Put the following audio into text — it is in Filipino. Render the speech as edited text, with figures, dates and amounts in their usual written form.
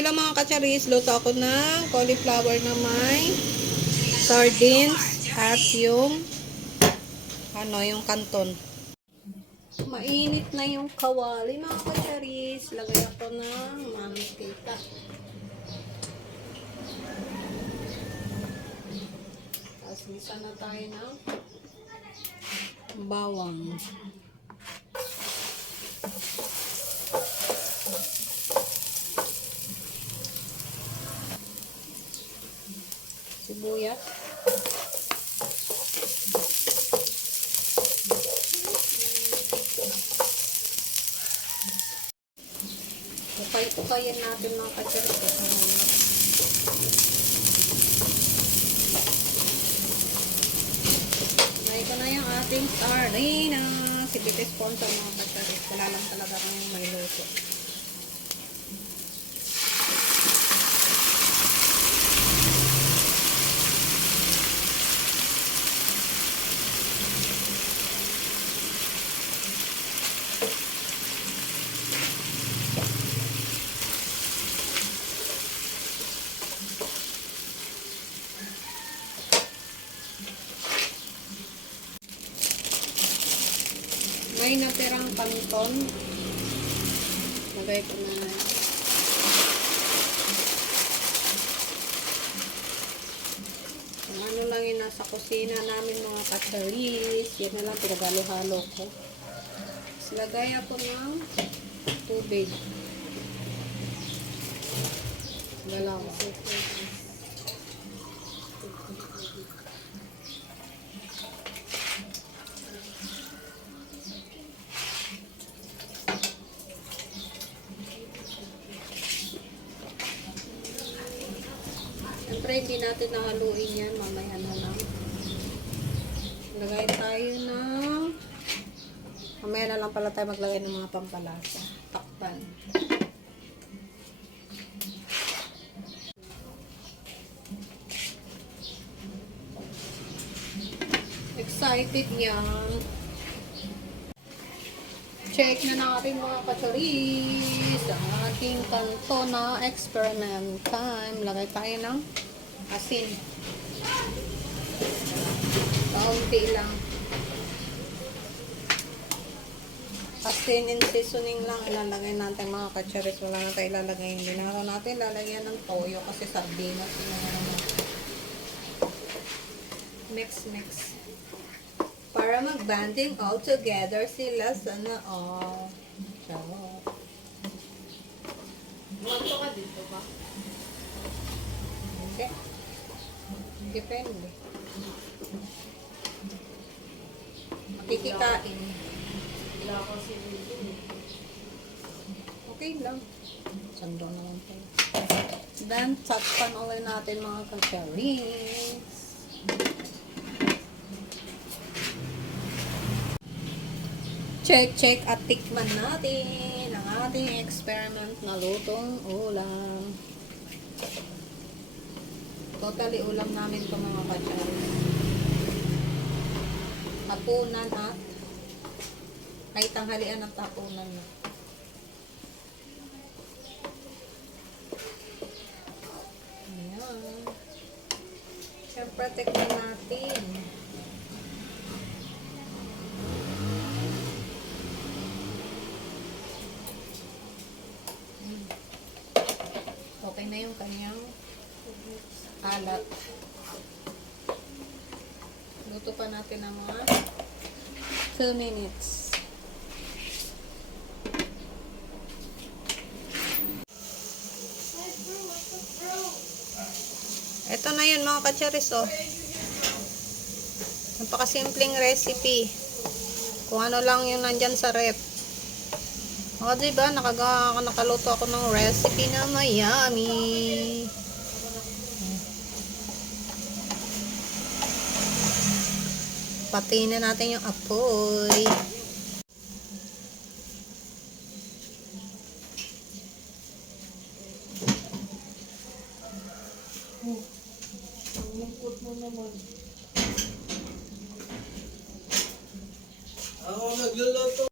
Okay lang mga kacharis, luto ako ng cauliflower na may sardines at yung yung kanton. Mainit na yung kawali mga kacharis. Lagay ako ng mantika. Tapos misa na tayo ng bawang. Sibuyas. Tukay-tukayin natin mga kacharis. May ko na yung ating sardinas. Hindi sponsor mga kacharis. Wala lang talaga kami may luto. May natirang kanton. Lagay ko na. Kung ano lang yung nasa kusina namin mga kacharis. Yan na lang pinagalo-halo ko. Tapos lagay ako ng tubig. Galaw. Siyempre, hindi natin nahaluin yan. Mamaya na lang. Lagay tayo ng... Mamaya na lang pala tayo maglagay ng mga pampalasa. Takpan. Excited yan. Check na natin mga kacharis ang ating kanto na experiment time. Lagay tayo ng asin. Kaunti lang. Asin and seasoning lang ilalagay natin mga kacharis. Wala na tayo ilalagay. Hindi na natin lalagyan ng toyo kasi sardinas. Mix. Para mag-banding all together sila sana all. Charot. Manto ka dito ba? Hindi. Depende. Makikikain. Wala ko si Lulu. Okay lang. Sando naman tayo. Then, takpan ulit natin mga kacharis. Check at tikman natin ang ating experiment na lutong ulam. Totally ulam namin ito mga kacharis. Hapunan at ay tanghalian at hapunan na. Ayan. Siyempre tikman natin. Okay na yung kanyang alat. Luto pa natin ng mga 2 minutes. Ito na yun mga kacharis, oh. Napakasimpleng recipe. Kung ano lang yung nandyan sa rep. O, diba? Nakaluto ako ng recipe na yummy. Patayin na natin yung apoy. Lungkot mo naman. Ako nagluluto.